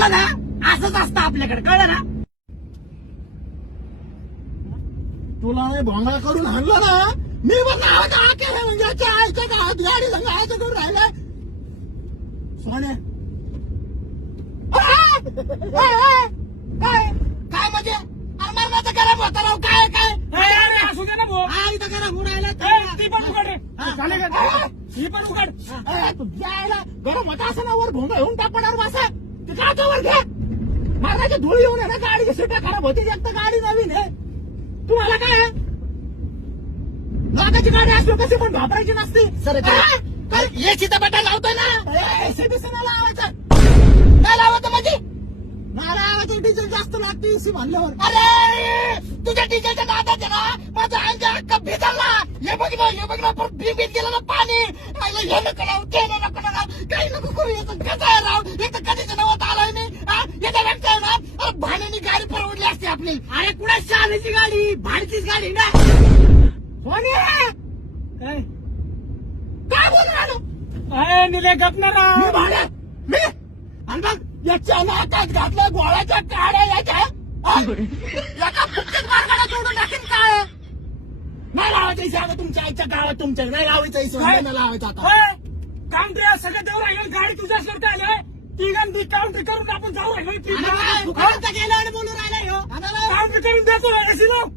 बोललं ना असंच असतं आपल्याकडे, कळलं ना. तुला नाही भोंगा करून आणलं ना मी पण नाव केलं म्हणजे आईच्या गावात गाडी संघाचं करून राहिलाय सोन्या. काय काय म्हणजे मरणाचं गरम होता राव. काय काय असू दे ना भाऊ. हा इथं गरम होऊन राहिला ती पण उघड रे. झाले का? ही पण उघड. जायला गरम होता असं ना वर भोंगा येऊन टाकणार वासा ते काय वर घ्या मारण्याची धूळ येऊन आहे ना गाडीची सीटा खराब होती एक तर गाडी नवीन आहे. तुम्हाला काय लागाची गाडी असलो कशी पण घाबरायची नसती. सर हे चित्रपटा लावतोय ना, एसीबीसी नाही लावायचं. काय लावत म्हणजे. नाही लावायचं डिझेल जास्त लागते एसी म्हणल्यावर. अरे तुझ्या डिझेलच्या नादात आहे ना माझा अंग हक्क भिजला. हे बघ ना परत भीत गेलं ना पाणी. हे नको राव, ते नको राव, काही नको करू. येतं कसं आहे राव, एक तर कधीच नवत आलोय मी. येत्या व्यक्ती आहे ना अरे भाड्याने गाडी परवडली असते आपली. अरे कुणा शाळेची गाडी भाडीचीच गाडी ना. काय बोलून आलो अरे निले गपणार मी भाड्या मी आणि मग याच्या नाकात घातल्या गोळ्याच्या काड्या याच्या एका फुटक्यात मार्गाला जोडून टाकेन. काय नाही लावायचं इथे आता तुमच्या आईच्या गावात तुमच्या नाही लावायचं इथे नाही लावायचं आता. काउंटर सगळं देऊ राहिलो. गाडी तुझ्याच करता आलोय. ती गाडी काउंटर करून आपण जाऊ राहिलो. फुकटचं गेलं आणि बोलून राहिला ह्यो. काउंटर करून देतो एसी लाव.